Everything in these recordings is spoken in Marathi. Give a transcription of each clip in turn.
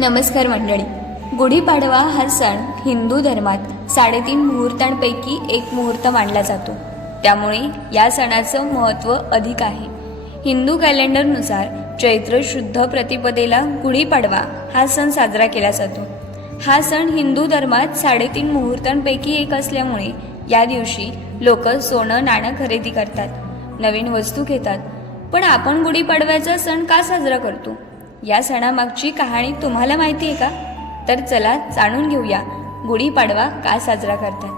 नमस्कार मंडळी. गुढीपाडवा हा सण हिंदू धर्मात साडेतीन मुहूर्तांपैकी एक मुहूर्त मानला जातो. त्यामुळे या सणाचं महत्त्व अधिक आहे. हिंदू कॅलेंडरनुसार चैत्र शुद्ध प्रतिपदेला गुढीपाडवा हा सण साजरा केला जातो. हा सण हिंदू धर्मात साडेतीन मुहूर्तांपैकी एक असल्यामुळे या दिवशी लोक सोनं नाणं खरेदी करतात नवीन वस्तू घेतात. पण आपण गुढीपाडव्याचा सण का साजरा करतो? या सणामागची कहाणी तुम्हाला माहिती आहे का? तर चला जाणून घेऊया. गुढीपाडवा का साजरा करतात?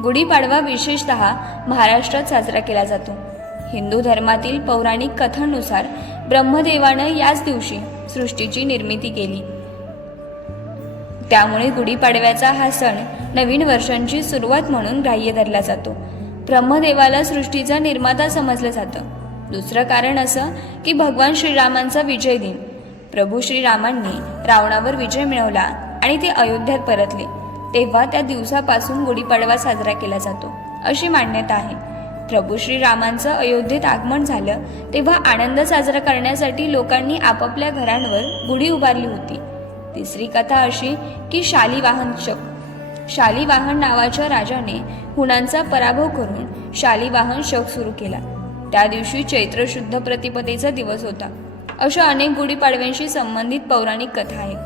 गुढीपाडवा विशेषत महाराष्ट्रात साजरा केला जातो. हिंदू धर्मातील पौराणिक कथांनुसार ब्रह्मदेवानं याच दिवशी सृष्टीची निर्मिती केली. त्यामुळे गुढीपाडव्याचा हा सण नवीन वर्षांची सुरुवात म्हणून ग्राह्य धरला जातो. ब्रह्मदेवाला सृष्टीचा निर्माता समजलं जातं. दुसरं कारण असं की भगवान श्रीरामांचा विजय दिन प्रभू श्रीरामांनी रावणावर विजय मिळवला आणि ते अयोध्यात परतले. तेव्हा त्या दिवसापासून गुढीपाडवा साजरा केला जातो अशी मान्यता आहे. प्रभू श्रीरामांचं अयोध्येत आगमन झालं तेव्हा आनंद साजरा करण्यासाठी लोकांनी आपापल्या घरांवर गुढी उभारली होती. तिसरी कथा अशी की शालिवाहन शक शालिवाहन नावाच्या राजाने हुणांचा पराभव करून शालिवाहन शक सुरू केला. त्या दिवशी चैत्र शुद्ध प्रतिपदेचा दिवस होता. अशा अनेक गुढीपाडव्यांशी संबंधित पौराणिक कथा आहेत.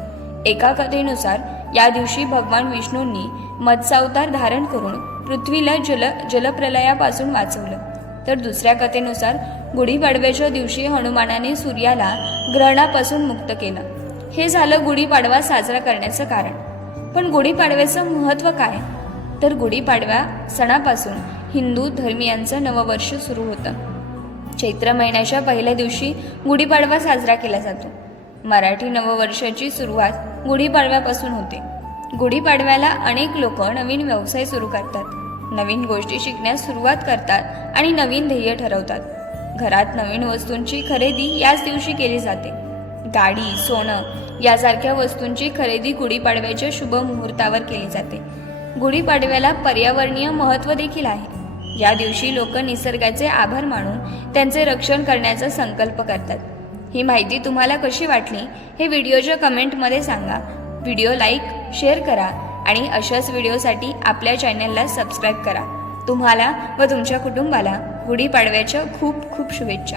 एका कथेनुसार या दिवशी भगवान विष्णूंनी मत्स्यावतार धारण करून पृथ्वीला जल जलप्रलयापासून वाचवलं. तर दुसऱ्या कथेनुसार गुढीपाडव्याच्या दिवशी हनुमानाने सूर्याला ग्रहणापासून मुक्त केलं. हे झालं गुढीपाडवा साजरा करण्याचं कारण. पण गुढीपाडव्याचं महत्त्व काय? तर गुढीपाडव्या सणापासून हिंदू धर्मियांचं नववर्ष सुरू होतं. चैत्र महिन्याच्या पहिल्या दिवशी गुढीपाडवा साजरा केला जातो. मराठी नववर्षाची सुरुवात गुढीपाडव्यापासून होते. गुढीपाडव्याला अनेक लोक नवीन व्यवसाय सुरू करतात. नवीन गोष्टी शिकण्यास सुरुवात करतात आणि नवीन ध्येय ठरवतात. घरात नवीन वस्तूंची खरेदी याच दिवशी केली जाते. गाडी सोनं यासारख्या वस्तूंची खरेदी गुढीपाडव्याच्या शुभ मुहूर्तावर केली जाते. गुढीपाडव्याला पर्यावरणीय महत्त्व देखील आहे. या दिवशी लोक निसर्गाचे आभार मानून त्यांचे रक्षण करण्याचा संकल्प करतात. ही माहिती तुम्हाला कशी वाटली हे व्हिडिओच्या कमेंटमध्ये सांगा. व्हिडिओ लाईक शेअर करा आणि अशाच व्हिडिओसाठी आपल्या चॅनलला सबस्क्राईब करा. तुम्हाला व तुमच्या कुटुंबाला गुढीपाडव्याच्या खूप खूप शुभेच्छा.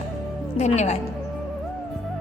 धन्यवाद.